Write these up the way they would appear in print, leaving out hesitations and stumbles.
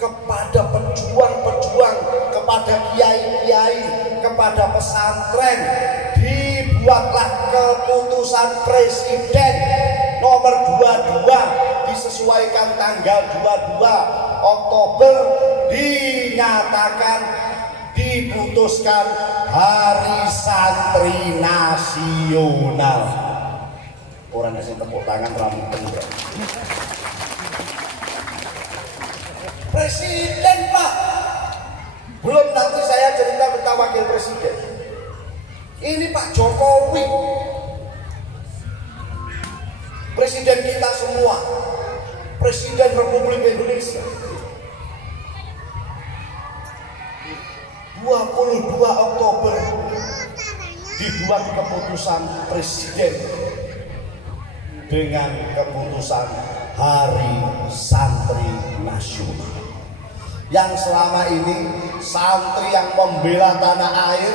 kepada pejuang-pejuang, kepada kiai-kiai, kepada pesantren, dibuatlah keputusan presiden nomor 22 disesuaikan tanggal 22 Oktober, dinyatakan diputuskan Hari Santri Nasional. Orang ngasih tepuk tangan rambut juga. Presiden Pak, belum nanti saya cerita tentang wakil presiden. Ini Pak Jokowi, presiden kita semua, Presiden Republik Indonesia. 22 Oktober dibuat keputusan presiden dengan keputusan Hari Santri Nasional. Yang selama ini santri yang membela tanah air,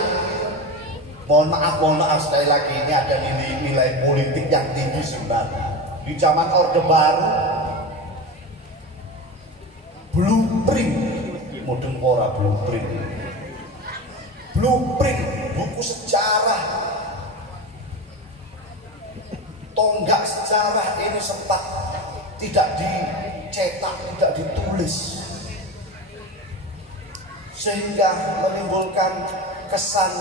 mohon maaf sekali lagi, ini ada nilai politik yang tinggi sebenarnya. Di zaman Orde Baru, blueprint modern ora blueprint buku sejarah, tonggak sejarah ini sempat tidak dicetak, tidak ditulis, sehingga menimbulkan kesan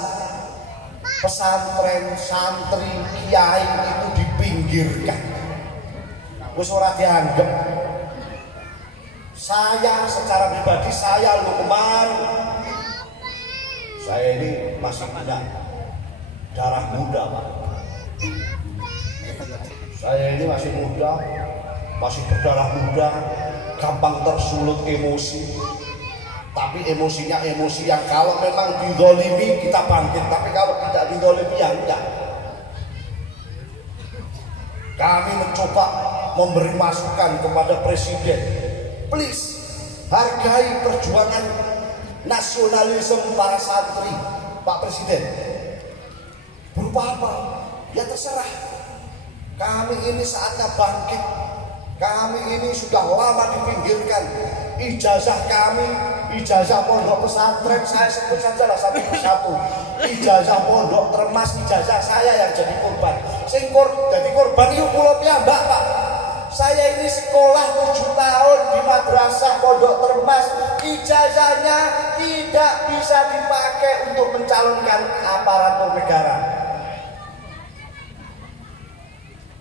pesantren, santri, kiai itu dipinggirkan, wis ora dianggap. Saya secara pribadi, saya Lukman, saya ini masih punya darah muda Pak. Saya ini masih muda, masih berdarah muda, gampang tersulut emosi. Tapi emosinya emosi yang kalau memang dizolimi kita bangkit, tapi kalau tidak dizolimi ya enggak. Kami mencoba memberi masukan kepada presiden, please hargai perjuangan nasionalisme para santri Pak Presiden. Berupa apa? Ya terserah. Kami ini saatnya bangkit. Kami ini sudah lama dipinggirkan. Ijazah kami, ijazah pondok pesantren, saya sebut saja lah satu persatu. Ijazah pondok termas, ijazah saya yang jadi korban. Jadi korban itu pulau piyambak Pak. Saya ini sekolah 7 tahun di madrasah pondok termas, ijazahnya tidak bisa dipakai untuk mencalonkan aparatur negara.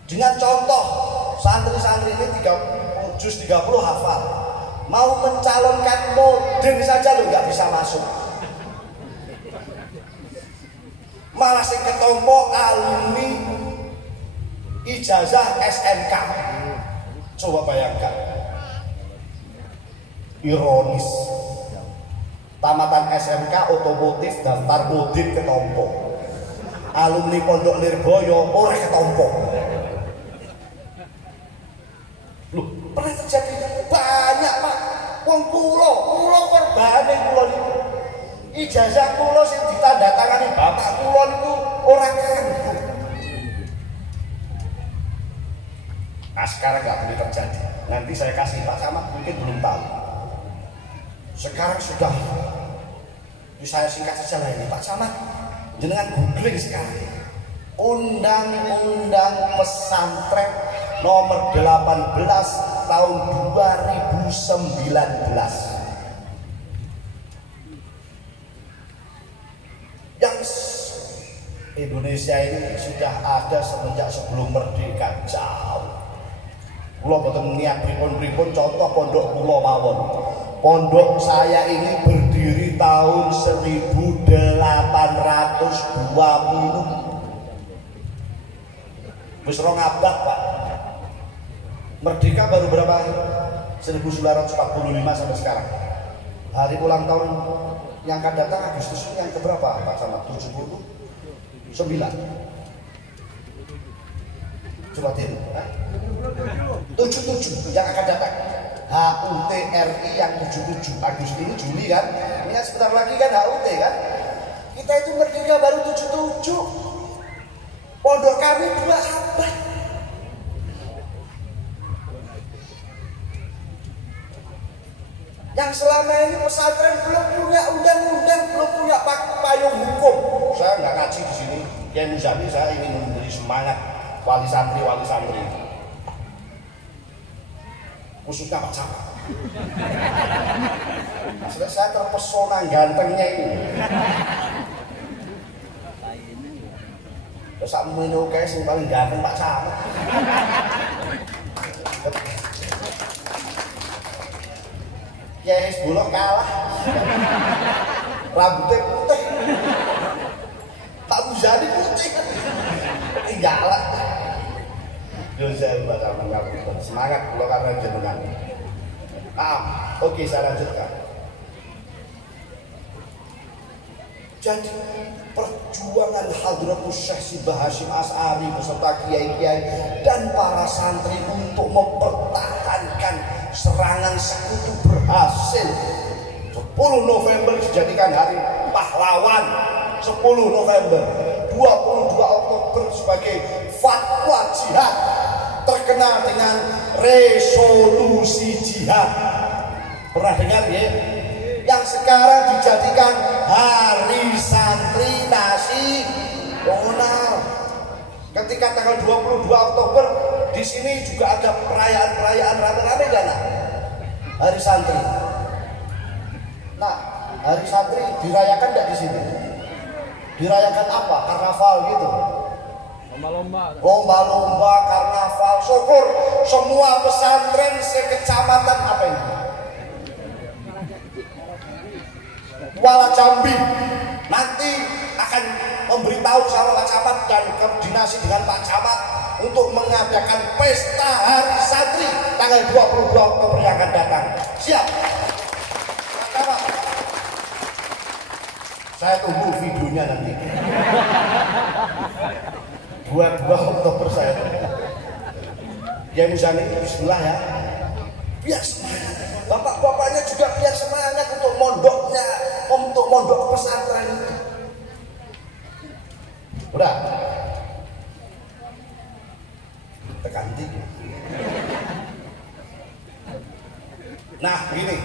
Dengan contoh, santri-santri ini 30 juz 30 hafal, mau mencalonkan modern saja lo nggak bisa masuk. Malah sing ketompo alumni ijazah SMK. Coba bayangkan, ironis, tamatan SMK otomotif daftar modin ketompo, alumni Pondok Lirboyo ora ketompo. Loh, pernah terjadi banyak Pak. Wong pulo korbane pulo niku. Ijazah pulo sing ditandatangani bapak pulo niku ora kanggo. Nah sekarang nggak boleh terjadi. Nanti saya kasih Pak Camat, mungkin belum tahu. Sekarang sudah, saya singkat saja lah ini Pak Camat, jenengan googling sekarang. Undang-Undang Pesantren nomor 18 tahun 2019. Yang Indonesia ini sudah ada semenjak sebelum merdeka jauh. Kula boten niat pripun-pripun, contoh pondok kula mawon. Pondok saya ini berdiri tahun 1820. Wis rong abad, Pak. Merdeka baru berapa? 1945 sampai sekarang. Hari ulang tahun yang akan datang Agustus yang keberapa, Pak Camat? 79. Coba tiru, 77 yang akan datang. HUT RI yang 77 Agustus ini Juli kan? Ini kan sebentar lagi kan HUT kan? Kita itu merdeka baru 77. Pondok kami 2 abad. Yang selama ini pesantren belum punya undang-undang, belum punya payung hukum. Saya nggak ngaji di sini. Kiai Muzani saya ingin memberi semangat wali santri, khususnya Pak Camat. Saya terpesona gantengnya ini. Terus aku minum kayak yang paling ganteng Pak Camat. Ya Hizbullah kalah, rambutnya putih, Pak Muzani putih, enggak lah. Saya bakal mengaku semangat kalau karena jenengan. Oke, saya lanjutkan. Jadi perjuangan Hadratus Syekh Sibah Hasyim Asy'ari beserta kiai-kiai dan para santri untuk mempertahankan serangan sekutu berhasil. 10 November dijadikan hari pahlawan. 10 November, 22 Oktober sebagai fatwa jihad, terkenal dengan resolusi jihad. Pernah dengar ya? Yang sekarang dijadikan hari santri nasional. Ketika tanggal 22 Oktober di sini juga ada perayaan rame-rame kan? Hari santri. Nah, hari santri dirayakan enggak di sini? Dirayakan apa? Karnaval gitu. Lomba-lomba, karnaval, syukur semua pesantren sekecamatan apa ini? Wala Jambi nanti akan memberitahu sama Pak Camat dan koordinasi dengan Pak Camat untuk mengadakan pesta hari santri tanggal 22 Oktober yang akan datang. Siap? Pak Camat, saya tunggu videonya nanti. 22 Oktober saya tunggu. Ya misalnya bismillah ya. Biar semangat. Bapak-bapaknya juga biar semangat untuk mondoknya, untuk mondok pesantren itu. Udah. Tekan tinggi. Nah, begini.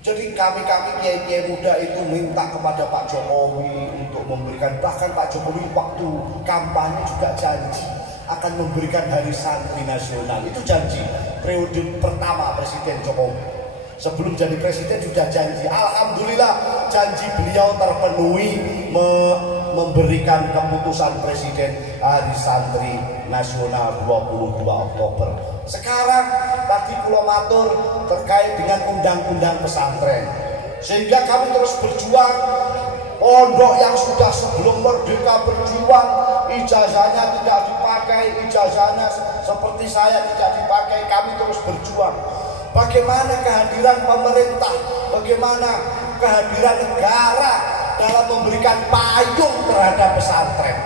Jadi kami kiai-kiai muda itu minta kepada Pak Jokowi untuk memberikan, bahkan Pak Jokowi waktu kampanye juga janji akan memberikan hari santri nasional. Itu janji periode pertama Presiden Jokowi. Sebelum jadi presiden sudah janji. Alhamdulillah janji beliau terpenuhi, memberikan keputusan presiden hari santri nasional 22 Oktober. Sekarang tadi Pulau Matur terkait dengan undang-undang pesantren. Sehingga kami terus berjuang. Pondok yang sudah sebelum merdeka berjuang, ijazahnya tidak dipakai, ijazahnya seperti saya tidak dipakai, kami terus berjuang. Bagaimana kehadiran pemerintah, bagaimana kehadiran negara dalam memberikan payung terhadap pesantren.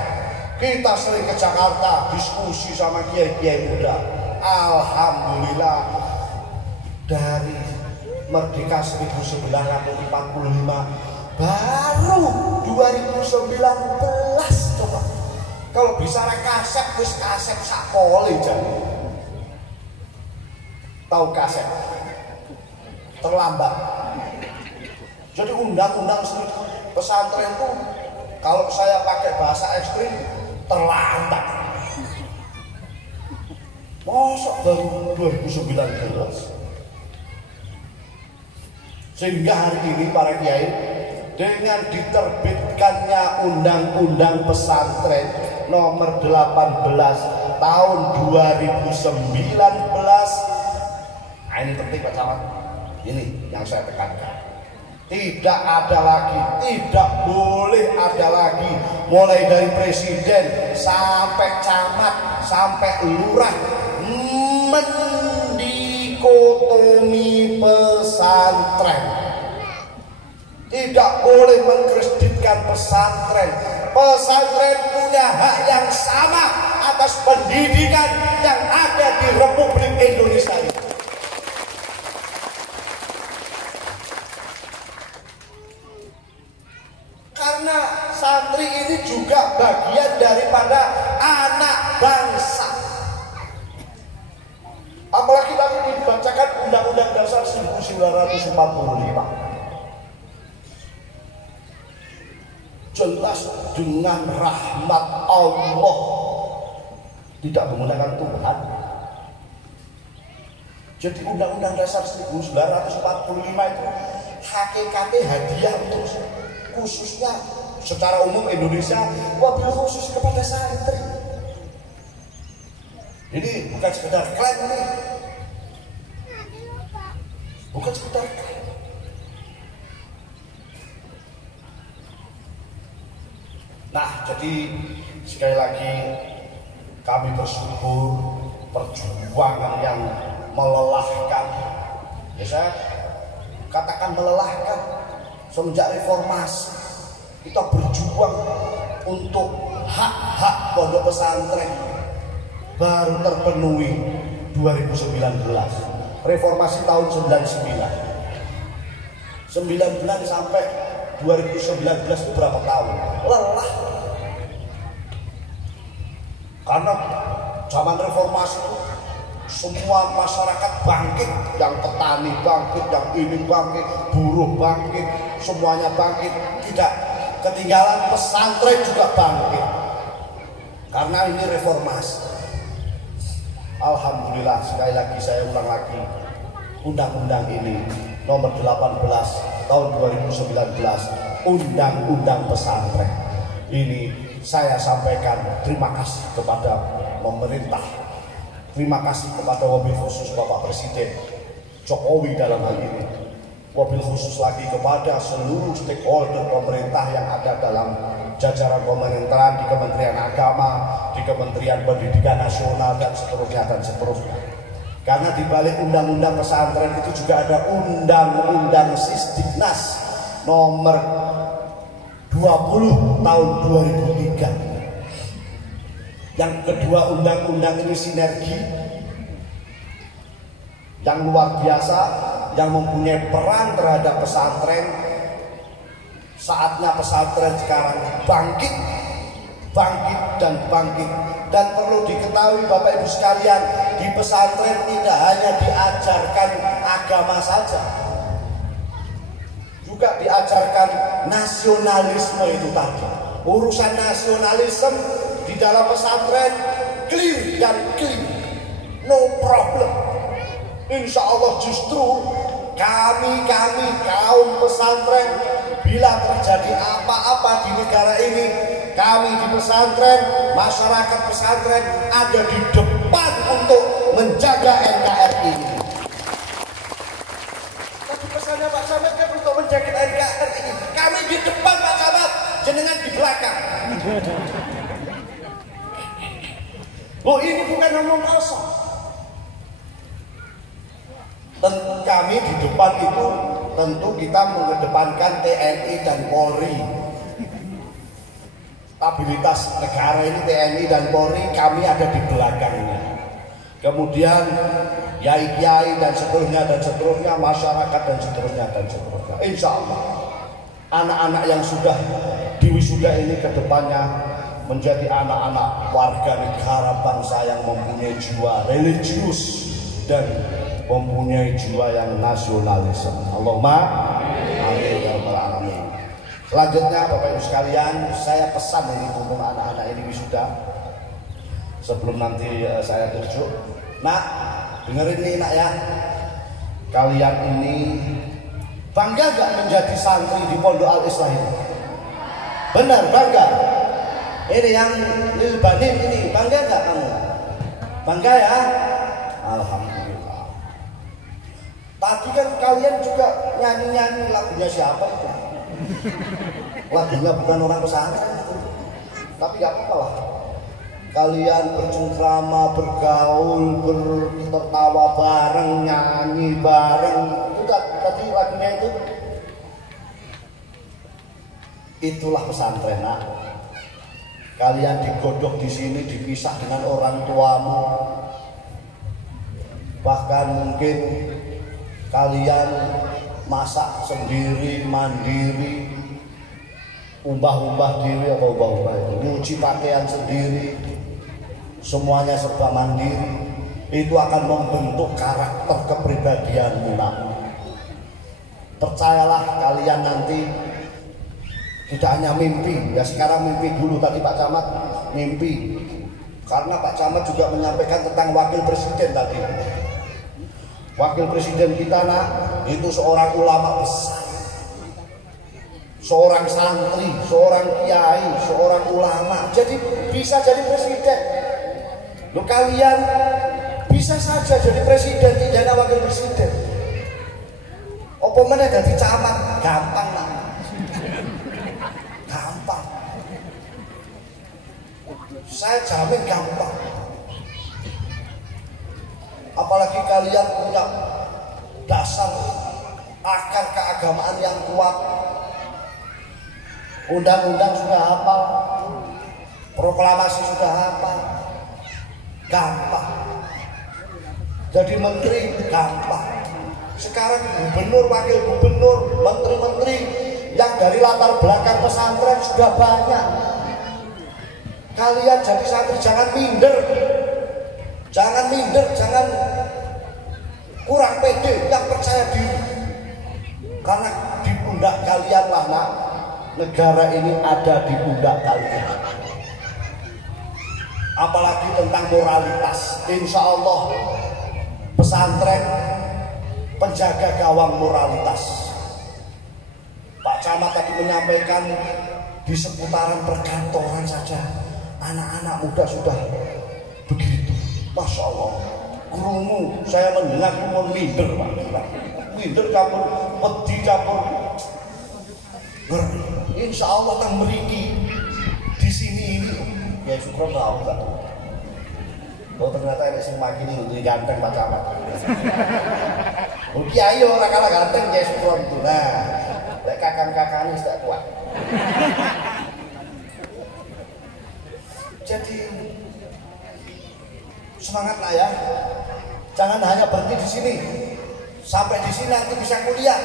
Kita sering ke Jakarta diskusi sama kiai-kiai muda. Alhamdulillah dari merdeka 1945 baru 2019 coba. Kalau bicara kaset, wis kaset sakole jadi. Tahu kaset? Terlambat. Jadi undang-undang pesantren itu kalau saya pakai bahasa ekstrim terlambat. Masa baru 2019? Sehingga hari ini para kiai dengan diterbitkannya Undang-Undang Pesantren nomor 18 tahun 2019. Nah, ini penting Pak Camat. Ini yang saya tekankan. Tidak ada lagi, tidak boleh ada lagi, mulai dari presiden sampai camat sampai lurah, mendikotomi pesantren. Tidak boleh mengkreditkan pesantren. Pesantren punya hak yang sama atas pendidikan yang ada di Republik Indonesia ini. Karena santri ini juga bagian daripada anak bangsa. Apalagi tadi dibacakan 1945. Jelas dengan rahmat Allah, tidak menggunakan Tuhan. Jadi Undang-Undang Dasar 1945 itu hakikatnya hadiah untuk khususnya secara umum Indonesia, wabil khusus kepada santri. Ini bukan sekedar klaim ini, bukan sekedar klaim. Nah, jadi sekali lagi kami bersyukur perjuangan yang melelahkan, ya saya katakan melelahkan, semenjak reformasi kita berjuang untuk hak-hak pondok pesantren baru terpenuhi 2019. Reformasi tahun 99 sampai 2019 itu berapa tahun? Lelah. Karena zaman reformasi itu semua masyarakat bangkit, yang petani bangkit, yang ini bangkit, buruh bangkit, semuanya bangkit. Tidak ketinggalan pesantren juga bangkit. Karena ini reformasi. Alhamdulillah, sekali lagi saya ulang lagi, undang-undang ini nomor 18 tahun 2019, undang-undang pesantren ini saya sampaikan terima kasih kepada pemerintah, terima kasih kepada wabil khusus Bapak Presiden Jokowi dalam hal ini, wabil khusus lagi kepada seluruh stakeholder pemerintah yang ada dalam jajaran pemerintahan, di Kementerian Agama, di Kementerian Pendidikan Nasional, dan seterusnya dan seterusnya. Karena di balik undang-undang pesantren itu juga ada undang-undang Sisdiknas nomor 20 tahun 2003. Yang kedua undang-undang ini sinergi yang luar biasa, yang mempunyai peran terhadap pesantren. Saatnya pesantren sekarang bangkit, bangkit dan bangkit. Dan perlu diketahui Bapak Ibu sekalian, di pesantren tidak hanya diajarkan agama saja, juga diajarkan nasionalisme itu tadi. Urusan nasionalisme di dalam pesantren clear dan clean, no problem. Insya Allah justru kami kaum pesantren, bila terjadi apa-apa di negara ini, kami di pesantren, masyarakat pesantren ada di depan untuk menjaga NKRI ini. Tapi pesannya Pak Camat kan untuk menjaga NKRI ini. Kami di depan Pak Camat, jenengan di belakang. Oh, ini bukan ngomong kosong. Kami di depan itu tentu kita mengedepankan TNI dan Polri. Stabilitas negara ini TNI dan Polri, kami ada di belakangnya. Kemudian yai-yai dan seterusnya, masyarakat dan seterusnya. Insya Allah anak-anak yang sudah diwisuda ini kedepannya menjadi anak-anak warga negara bangsa yang mempunyai jiwa religius dan mempunyai jiwa yang nasionalisme. Allahumma amin ya rabbal alamin. Selanjutnya Bapak Ibu sekalian, saya pesan ini untuk anak-anak ini wisuda sebelum nanti saya tunjuk. Nak, dengerin nih nak ya, kalian ini bangga gak menjadi santri di Pondok Al Islah ini? Benar, bangga. Ini yang Lil Banin ini, bangga gak kamu? Bangga ya? Alhamdulillah. Tadi kan kalian juga nyanyi-nyanyi lagunya siapa itu? Lagunya bukan orang pesantren itu. Tapi gak apa-apa lah. Kalian bercengkrama, bergaul, tertawa bareng, nyanyi bareng. Itu tadi lagunya itu. Itulah pesantren, nak. Kalian digodok di sini, dipisah dengan orang tuamu. Bahkan mungkin kalian masak sendiri, mandiri, umbah-umbah diri, apa umbah-umbah itu, nyuci pakaian sendiri, semuanya serba mandiri. Itu akan membentuk karakter kepribadianmu, nak. percayalah kalian nanti tidak hanya mimpi, ya sekarang mimpi dulu tadi Pak Camat mimpi, karena Pak Camat juga menyampaikan tentang wakil presiden tadi. Wakil presiden kita nak itu seorang ulama besar, seorang santri, seorang kiai, seorang ulama, jadi bisa jadi presiden. Loh, kalian bisa saja jadi presiden, tidak ada wakil presiden. Apa mana jadi camat, gampang lah, gampang. Saya jamin gampang. Apalagi kalian punya dasar akar keagamaan yang kuat. Undang-undang sudah hafal, proklamasi sudah hafal, gampang. Jadi menteri gampang. Sekarang gubernur, wakil gubernur, menteri-menteri yang dari latar belakang pesantren sudah banyak. Kalian jadi santri jangan minder, jangan minder, jangan kurang pede, yang percaya diri. Karena di pundak kalian lah nak, negara ini ada di pundak kalian. Apalagi tentang moralitas, insya Allah pesantren penjaga gawang moralitas. Pak Camat tadi menyampaikan di seputaran perkantoran saja anak-anak muda sudah begitu. Masya Allah, gurumu saya mendengar kamu minder Pak, minder campur pedi campur. Insya Allah tang meriki di sini ini ya syukur tahu tak. Oh ternyata ini sing makini untuk ganteng Pak Camat. Mungkin ayo orang kalah ganteng ya syukur itu. Nah, lek kakang-kakang ini tidak kuat. Jadi semangatlah ya. Jangan hanya berhenti di sini. Sampai di sini nanti bisa kuliah.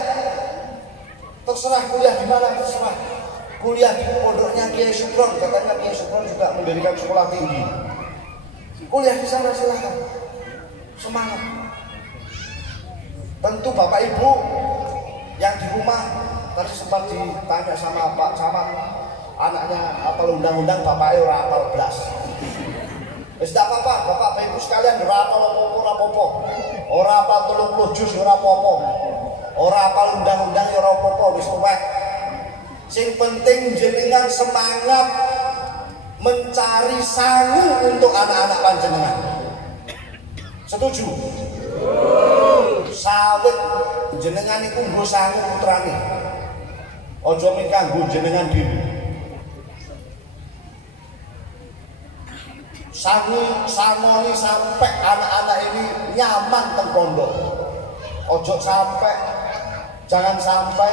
Terserah kuliah di mana, terserah. Kuliah di pondoknya Kiai Sukron, katanya Kiai Sukron juga mendirikan sekolah tinggi. Kuliah di sana silahkan. Semangat. Tentu Bapak Ibu yang di rumah tadi sempat ditanya sama Pak Camat, anaknya apal undang-undang, bapaknya ora apal blas. Wis tak apa-apa, Bapak Ibu sekalian ora apal apa-apa. Ora apal 30 juz ora apa-apa. Ora apal undang-undang ya ora apa-apa, wis tuwek. Sing penting jenengan semangat mencari sangu untuk anak-anak panjenengan. Setuju? Sawit jenengan iku nggo sangu putrane. Aja mung kanggo jenengan dhewe. Sangoni sampai anak-anak ini nyaman teng pondok. Ojo sampai, jangan sampai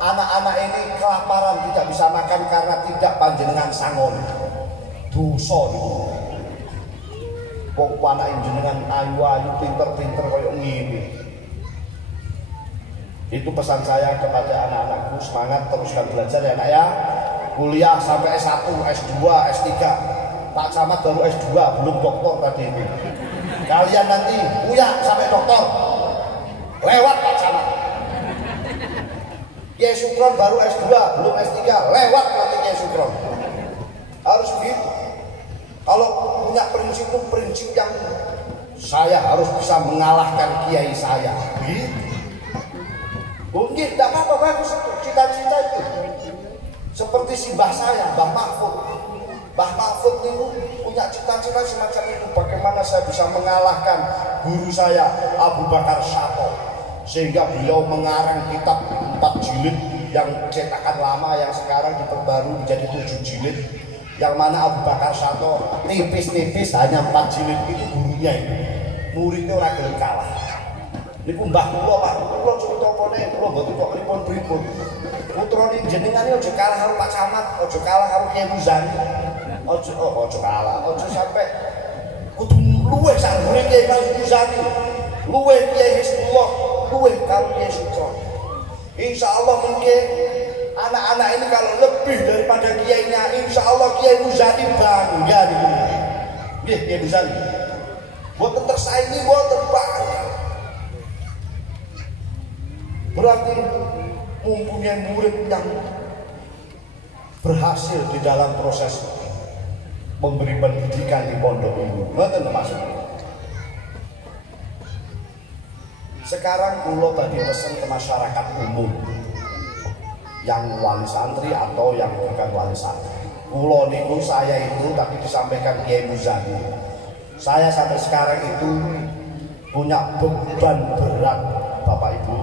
anak-anak ini kelaparan tidak bisa makan karena tidak panjenengan sangon. Dosa niku. Wong anak jenengan ayu-ayu pinter-pinter koyo ngene. Itu pesan saya kepada anak-anakku, semangat teruskan belajar ya nak ya. Kuliah sampai S1, S2, S3. Pak Camat baru S2, belum doktor tadi ini. Kalian nanti kuliah sampai doktor. Lewat Pak Camat. Kiai Sukron baru S2, belum S3, lewat nanti Kiai Sukron. Harus begitu. Kalau punya prinsip itu prinsip yang saya harus bisa mengalahkan kiai saya. Begitu. Mungkin tidak apa-apa, bagus itu, cita-cita itu. Seperti si mbah saya, Mbah Mahfud. Mbah Mahfud itu punya cita-cita semacam itu. Bagaimana saya bisa mengalahkan guru saya, Abu Bakar Syato. Sehingga beliau mengarang kitab 4 jilid yang cetakan lama yang sekarang diperbarui menjadi 7 jilid. Yang mana Abu Bakar Syato tipis-tipis hanya 4 jilid itu gurunya itu. Muridnya orang gelem kalah. Niku mbah kula Pak, kula cerita pone, kula mboten kok pripun-pripun. Putrane jenengan iki aja kalah karo Pak Camat, aja kalah karo Kiai Muzani. Aja kalah, aja sampai kudu luwih sanggure Kiai Muzani. Luwih Kiai Hizbullah, luwih karo Kiai Sukron. Insyaallah mungkin anak-anak ini kalau lebih daripada kiainya, insyaallah Kiai Muzani bangga niku. Nggih, Kiai Muzani. Boten tersaingi, boten bangga. berarti mempunyai murid yang berhasil di dalam proses memberi pendidikan di pondok ini. Ngoten maksudnya. Sekarang kula tadi pesan ke masyarakat umum yang wali santri atau yang bukan wali santri. Kula niku saya itu tadi disampaikan Kiai Muzani. Saya sampai sekarang itu punya beban berat Bapak Ibu.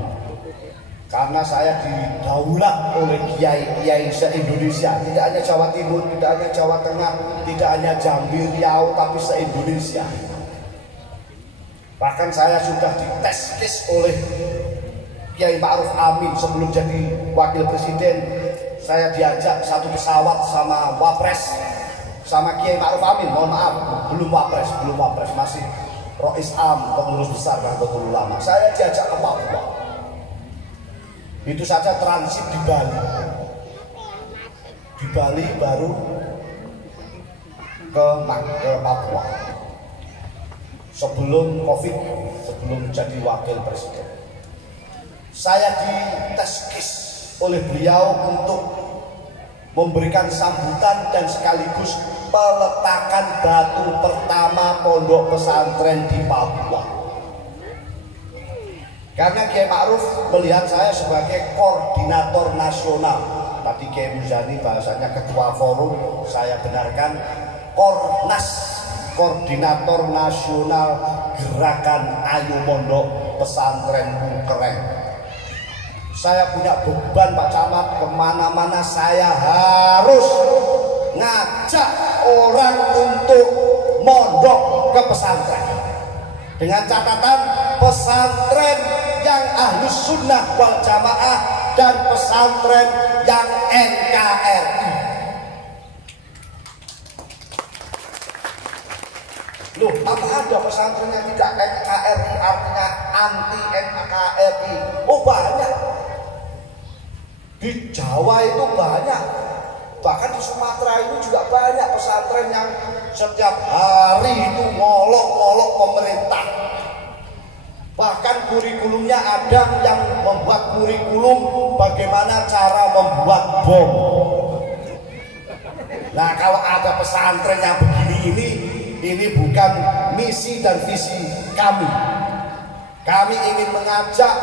Karena saya didaulat oleh kiai-kiai se-Indonesia, tidak hanya Jawa Timur, tidak hanya Jawa Tengah, tidak hanya Jambi, Riau, tapi se-Indonesia. Bahkan saya sudah dites oleh Kiai Ma'ruf Amin sebelum jadi wakil presiden. Saya diajak satu pesawat sama Wapres, sama Kiai Ma'ruf Amin, mohon maaf, belum Wapres, masih Rois Am, pengurus besar Nahdlatul Ulama. Saya diajak ke Papua. Itu saja transit di Bali. Di Bali baru ke Papua. Sebelum Covid, sebelum jadi wakil presiden. Saya diteskis oleh beliau untuk memberikan sambutan dan sekaligus peletakan batu pertama pondok pesantren di Papua. Karena Kiai Ma'ruf melihat saya sebagai koordinator nasional. Tadi Kiai Muzani bahasanya ketua forum, saya benarkan Kornas, koordinator nasional gerakan Ayo Mondok Pesantrenku Keren. Saya punya beban Pak Camat, kemana-mana saya harus ngajak orang untuk mondok ke pesantren. Dengan catatan pesantren yang Ahlus Sunnah wal Jamaah dan pesantren yang NKRI. Loh, apa ada pesantren yang tidak NKRI, artinya anti NKRI? Oh banyak. Di Jawa itu banyak. Bahkan di Sumatera ini juga banyak pesantren yang setiap hari itu ngolok-ngolok pemerintah. Bahkan kurikulumnya ada yang membuat kurikulum bagaimana cara membuat bom. Nah, kalau ada pesantren yang begini ini bukan misi dan visi kami. Kami ingin mengajak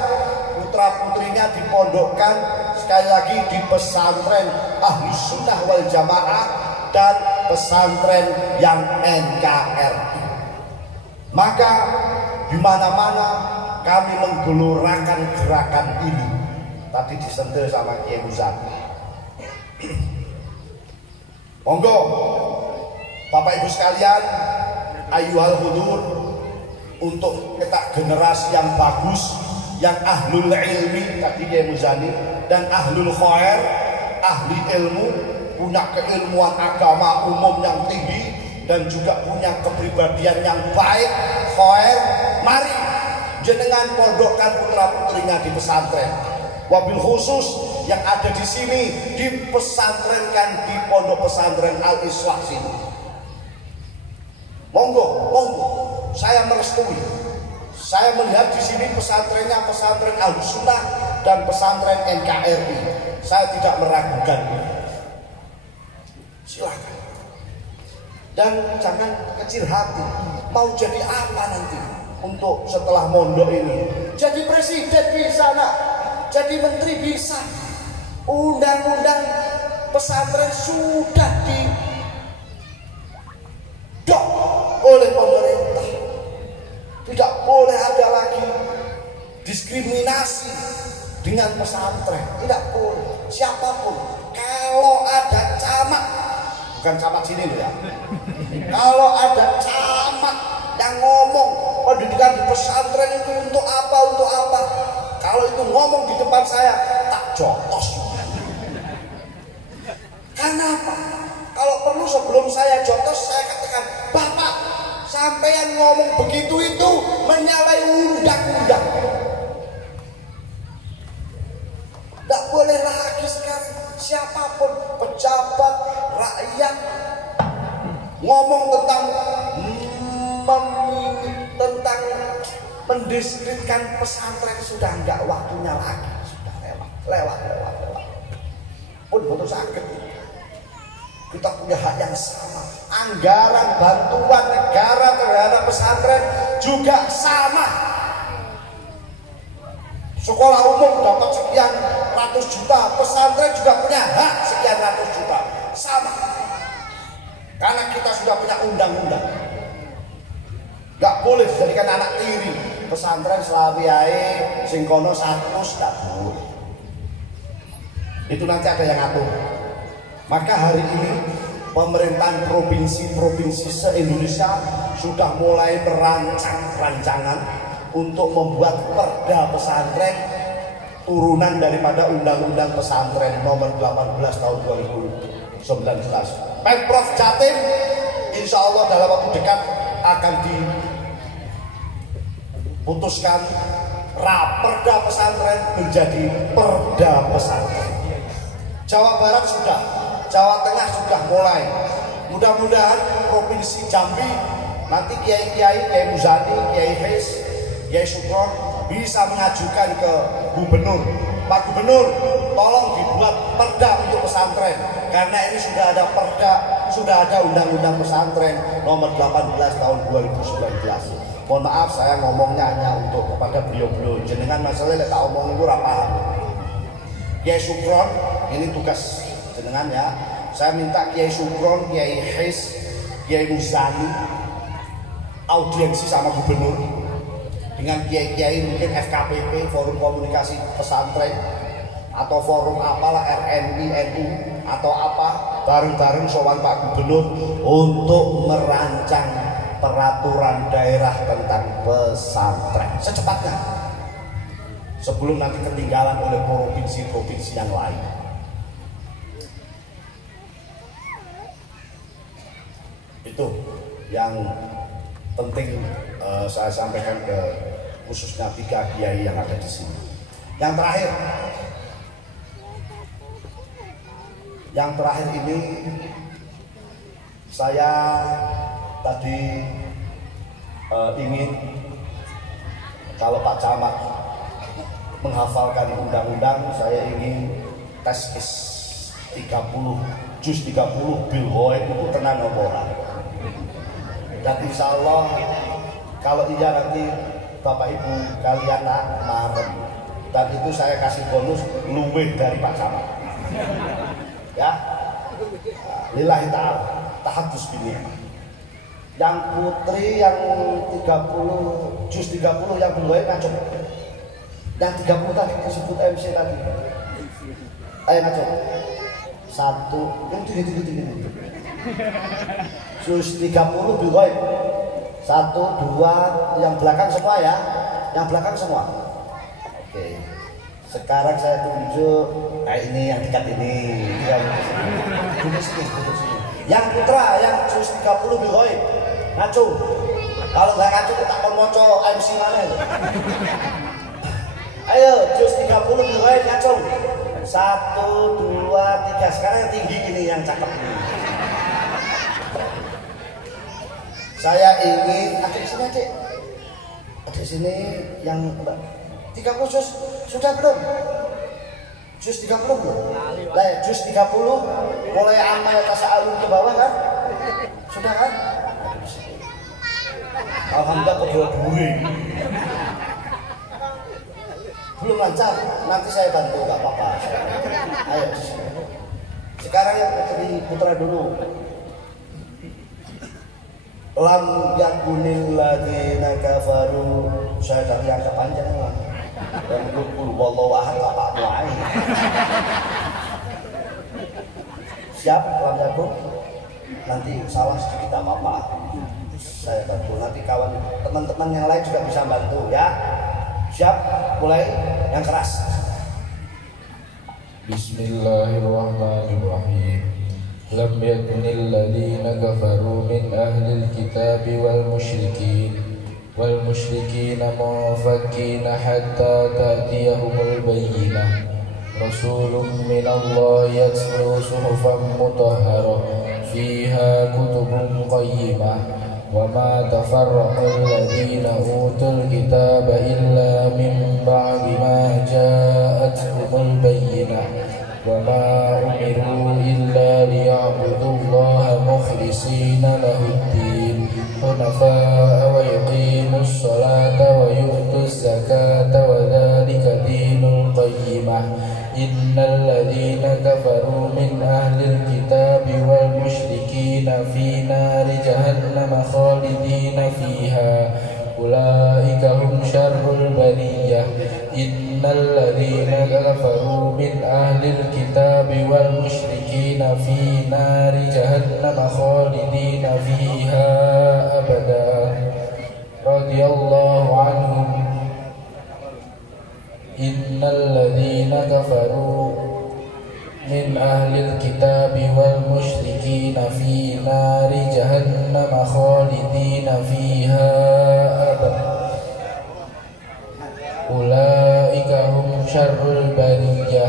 putra-putrinya dipondokkan sekali lagi di pesantren Ahlus Sunnah wal Jamaah dan pesantren yang NKRI. Maka di mana-mana kami menggelorakan gerakan ini. Tadi disentil sama Kiai Muzani. Monggo Bapak Ibu sekalian, ayyuhal hudur, untuk kita generasi yang bagus, yang ahlul ilmi, tadi Kiai Muzani, dan ahlul khair, ahli ilmu, punya keilmuan agama umum yang tinggi, dan juga punya kepribadian yang baik, khair. Mari jenengan pondokkan putra-putrinya di pesantren. Wabil khusus yang ada di sini dipesantrenkan di pondok pesantren Al-Islah sini. Monggo, saya merestui. Saya melihat di sini pesantrennya pesantren Ahlus Sunnah dan pesantren NKRI. Saya tidak meragukan. Silakan. Dan jangan kecil hati. Mau jadi apa nanti untuk setelah mondok ini? Jadi presiden bisa, nak. Jadi menteri bisa. Undang-undang pesantren sudah didok oleh pemerintah. Tidak boleh ada lagi diskriminasi dengan pesantren. Tidak boleh. Siapapun. Kalau ada camat, bukan camat sini loh ya. Kalau ada camat yang ngomong pendidikan di pesantren itu untuk apa, kalau itu ngomong di depan saya, tak jotos. Kenapa? Kalau perlu sebelum saya jotos, saya katakan, Bapak, sampean ngomong begitu itu menyalahi undang-undang. Tidak boleh lagi sekarang siapapun, pejabat, rakyat, ngomong tentang mendiskreditkan pesantren, sudah enggak waktunya lagi. lewat. Pun betul sakit. Kita punya hak yang sama. Anggaran bantuan negara terhadap pesantren juga sama. Sekolah umum dapat sekian ratus juta, pesantren juga punya hak sekian ratus juta. Sama. Karena kita sudah punya undang-undang. Gak boleh dijadikan anak tiri. Pesantren selawiae sing kono 100 gak boleh. Itu nanti ada yang ngatur. Maka hari ini pemerintahan provinsi-provinsi se-Indonesia sudah mulai merancang rancangan untuk membuat perda pesantren turunan daripada Undang-Undang Pesantren nomor 18 tahun 2019. Pemprov Jatim insya Allah dalam waktu dekat akan diputuskan raperda pesantren menjadi perda pesantren. Jawa Barat sudah, Jawa Tengah sudah mulai. Mudah-mudahan Provinsi Jambi nanti Kiai Muzani, Kiai His, Kiai Sukron bisa mengajukan ke Gubernur. Pak Gubernur, tolong dibuat perda untuk pesantren karena ini sudah ada perda, sudah ada Undang-Undang Pesantren nomor 18 tahun 2019. Mohon maaf saya ngomongnya hanya untuk kepada beliau-beliau. Jenengan masalahnya tak omong itu ora paham. Kiai Sukron, ini tugas jenengan ya. Saya minta Kiai Sukron, Kiai His, Kiai Muzani audiensi sama Gubernur dengan kiai-kiai mungkin FKPP, Forum Komunikasi Pesantren atau forum apalah RNI, NU atau apa, bareng-bareng sowan Pak Gubernur untuk merancang peraturan daerah tentang pesantren secepatnya sebelum nanti ketinggalan oleh provinsi-provinsi yang lain. Itu yang penting saya sampaikan ke khususnya 3 kiai yang ada di sini. Yang terakhir ini saya tadi ingin kalau Pak Camat menghafalkan undang-undang, saya ingin tes 30 juz 30 bil ghaib itu tenan apa ora. Dan insya Allah kalau iya nanti Bapak Ibu kalian marem, dan itu saya kasih bonus luwih dari Pak Camat ya. Lillahi ta'ala tahadus bini. Yang putri yang 30 juz 30 yang bil ghaib ngacung. Yang 30 tadi disebut MC tadi. Ayo ngacung. 1 ini juz 30 bil ghaib. 1, 2 yang belakang semua ya. Yang belakang semua. Oke. Sekarang saya tunjuk. Nah ini yang dekat ini. Duduk sini. Yang putra yang juz 30 bil ghaib. Ngacung. Kalau nggak ngacung kita mau moco MC mana itu. Ayo juz 30 bil ghaib ngacung. 1, 2, 3. Sekarang yang tinggi ini yang cakep ini. Saya ingin adik sini adik. Adik sini yang 30 juz sudah belum? Juz 30 belum? Lah juz 30 mulai amal tasa'alun ke bawah kan? Sudah kan? Alhamdulillah kedua buri. Belum lancar, nanti saya bantu gak apa-apa. Ayo. Sekarang yang putra dulu. Lam yakunil ladzina kafaru. Saya dari yang panjang lah. Dan qul wallahu ahad Pak Muai. Siap lam yakun? Nanti salah sedikit tak apa-apa. Saya bantu, nanti kawan teman-teman yang lain juga bisa bantu ya. Siap, mulai yang keras. Bismillahirrahmanirrahim. Lam yakunil ladzina kafaru min ahlil kitabi wal musyrikin mufakkina hatta ta'tiyahumul bayyinah. Rasulun minallah yatlu suhufan mutahharah fiha kutubun qayyimah. Wa ma tafarraqal ladzina utul kitaba illa min ba'di ma ja'atuhumul bayyinah. حنفاء ويقيموا الصلاة ويؤتوا الزكاة وذلك دين القيمة إن الذين كفروا من أهل الكتاب والمشركين في نار جهنم خالدين فيها أولئك هم شر البرية إن الذين كفروا من أهل الكتاب والمشركين في نار جهنم خالدين فيها أبدا رضي الله عنهم إن الذين كفروا من أهل الكتاب والمشركين في نار جهنم خالدين فيها أبدا أولئك هم شر البرية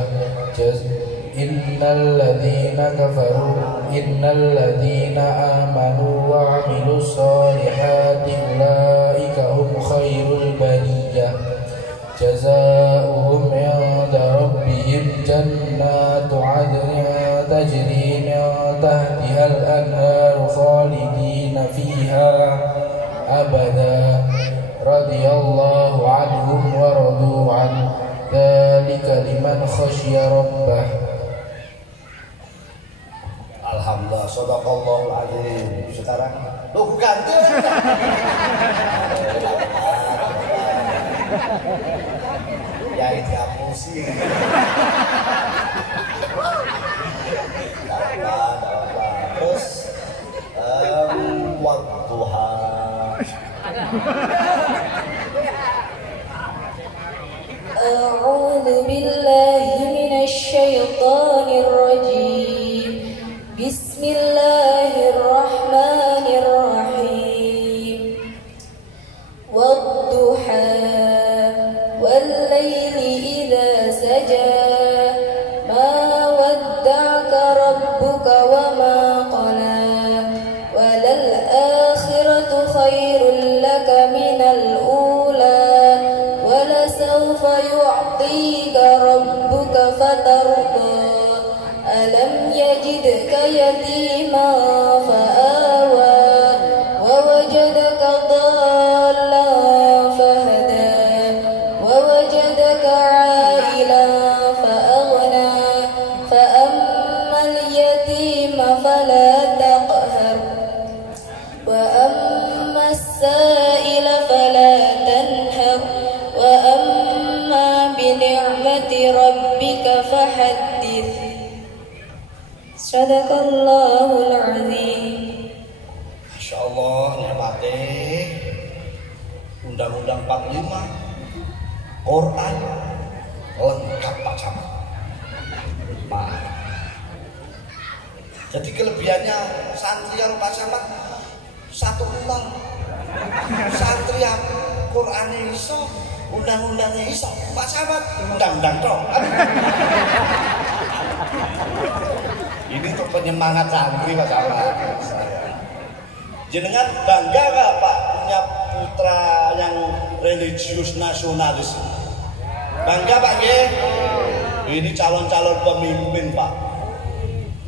إن الذين كفروا إن الذين آمنوا وعملوا الصالحات أولئك هم خير البرية جزاؤهم عند ربهم جنات عدن تجري من تحتها الأنهار خالدين فيها أبدا رضي الله عنهم ورضوا عنه ذلك لمن خشي ربه. Alhamdulillah, sadaqallahul adzim. Sekarang lu ganti. Ya itu pusing. Terus wadduha. A'udzu billahi minasy syaithanir rajim. Bismillahirrahmanirrahim. Wadduha wal-laili idza saja ma wadda'aka rabbuka wa ma qala walal akhiratu khairul laka minal ula walasawfa yu'tika rabbuka fatarda alam yajidka yatiman fa'awa wa wajadaka dhallan fahada wa wajadaka 'ailan fa'aghna fa ammal yatima fala taqhar wa ammas sa'ila fala tanhar wa amma bi ni'mati rabbika fahaddits. Sadaqallahul azim. Masya Allah, nikmati Undang-Undang 45 Quran lengkap Pak Camat. Jadi kelebihannya santri yang Pak Camat satu ulang. Santri yang Qurannya iso, undang-undangnya iso. Pak Camat undang-undang dong. Ini untuk penyemangat santri Pak Camat. Jenengan bangga gak Pak punya putra yang religius nasionalis? Bangga Pak nggih? Ini calon-calon pemimpin Pak.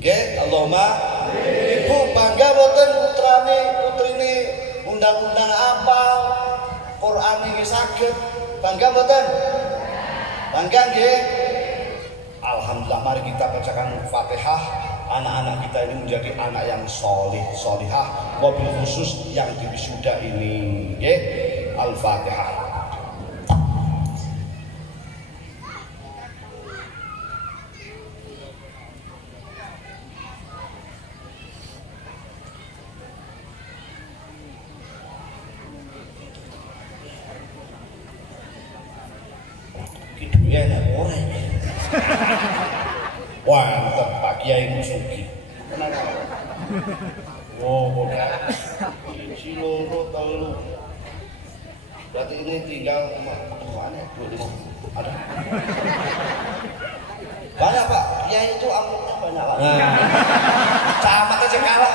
Nggih, Allahumma. Ibu bangga boten putrane putrine undang-undang apa? Quran iki saged. Bangga boten? Bangga nggih? Alhamdulillah, mari kita bacakan Fatihah. Anak-anak kita ini menjadi anak yang solih, solihah, wabil khusus yang di wisuda ini. Nggih, Al-Fatihah. Kidunya enak ora. Wah, mantap Pak Kiai Musugi. Oh, bodoh. Siji loro telu. Berarti ini tinggal mana? 25. Ada. Banyak Pak. Kiai itu amplopnya banyak Pak. Nah. Camat aja kalah.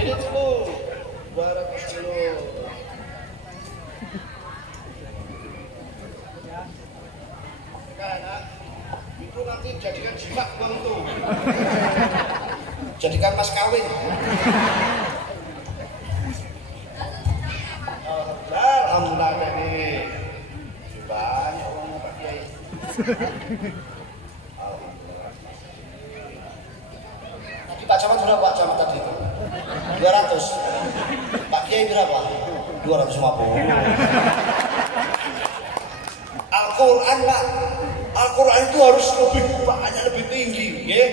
Ini dulu 200 kilo. Itu nanti jadikan jimat bang tuh. jadikan mas kawin. Alhamdulillah ada nih. Banyak uangnya Pak Kiai. Tadi Pak Camat berapa Pak Camat tadi itu? 200. Pak Kiai berapa? 250. Al-Quran Pak. Al-Quran itu harus lebih banyak, lebih tinggi, ya.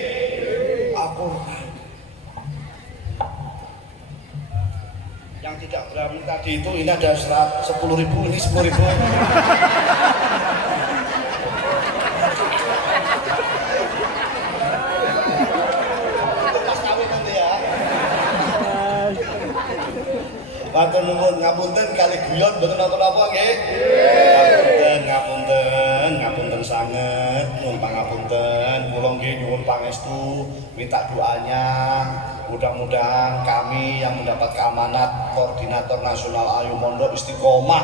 Al-Quran. Yang tidak berani tadi itu ini ada 10.000, ini 10.000. Pas kawin nanti ya. Matur nuwun ngapunten kali guyon mboten napa-napa nggih. Ngapunten sanget nuwun pangapunten. Kula nggih nyuwun pangestu, minta doanya. Mudah-mudahan kami yang mendapat keamanat Koordinator Nasional Ayo Mondok istiqomah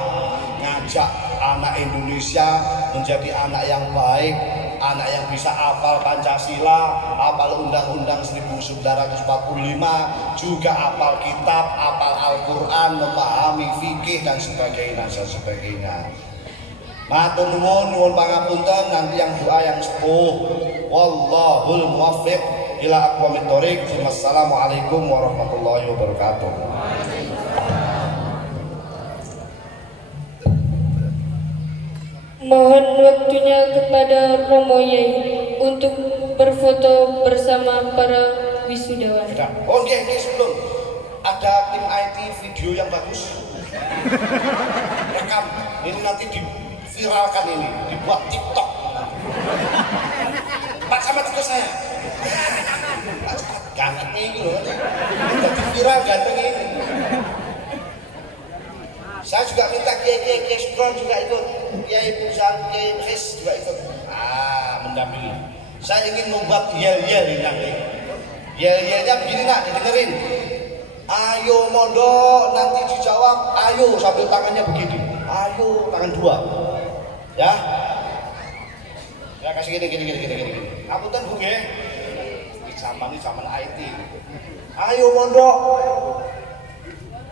ngajak anak Indonesia menjadi anak yang baik, anak yang bisa hafal Pancasila, hafal Undang-Undang 1945, juga hafal kitab, hafal Al-Quran, memahami fikih dan sebagainya. Matur nuwun pangapunten, nanti yang doa yang sepuh. Wallahul muwaffiq ila aqwamit thoriq. Wassalamualaikum warahmatullahi wabarakatuh. Mohon waktunya kepada Romo Yai untuk berfoto bersama para wisudawan. Oh nggih, sebelum ada tim IT video yang bagus. Rekam, ini nanti diviralkan, ini dibuat TikTok. Pak sama tugas saya. Ganteng ini loh, jadi viral ganteng ini. Saya juga minta Kiai Sukron juga ikut, Kiai Pusan, Kiai Khes juga ikut. Mendampingi. Saya ingin membuat yel-yel ini nanti. Yel-yelnya begini nak, didengerin. Ayo mondok, nanti dijawab ayo sambil tangannya begini. Ayo tangan dua. Ya. Ya kasih gini. Ngapunten Bu nggih. Ini zaman IT. Ayo mondok.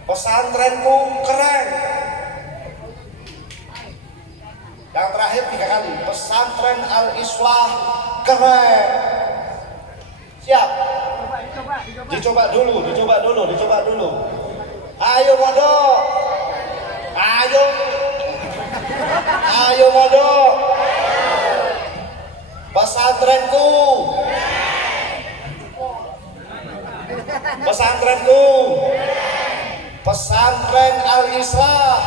Pesantrenmu keren. Yang terakhir 3 kali. Pesantren Al-Islah keren. Siap? Dicoba dulu. Ayo mondok. Ayo mondok. Pesantrenku. Pesantren Al-Islah.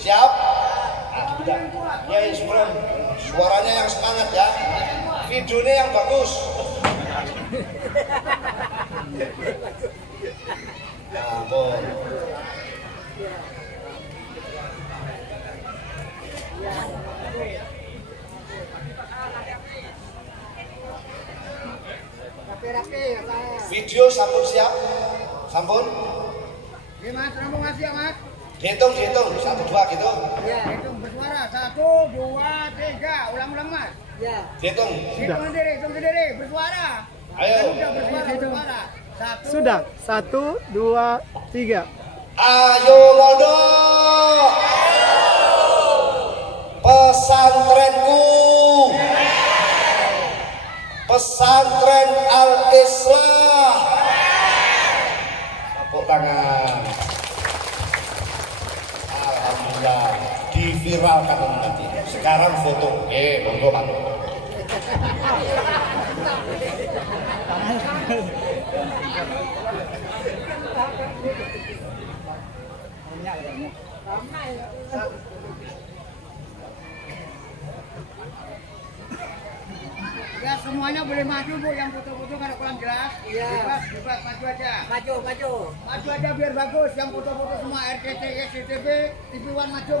Siap? Ya, Sukron. Suaranya yang semangat ya. Videonya yang bagus. Ya ampun. Video sampun siap? Sampun? Oke Mas, kamu ngasih ya Mas? Dihitung, 1, 2 gitu. Ya, hitung bersuara. 1, 2, 3. Ulang Mas. Ya. Dihitung. Hitung sendiri, bersuara. Ayo. Sudah bersuara. 1. Sudah. 1, 2, 3. Ayo mondok. Pesantrenku. Pesantren Al-Islah. Tepuk tangan. Alhamdulillah, diviralkan nanti. Sekarang foto. Monggo Pak. Ya semuanya boleh maju Bu, yang foto-foto kalau kurang jelas. Iya. Bebas maju aja. Maju aja biar bagus. Yang foto-foto semua RCTI, SCTV, TV One maju.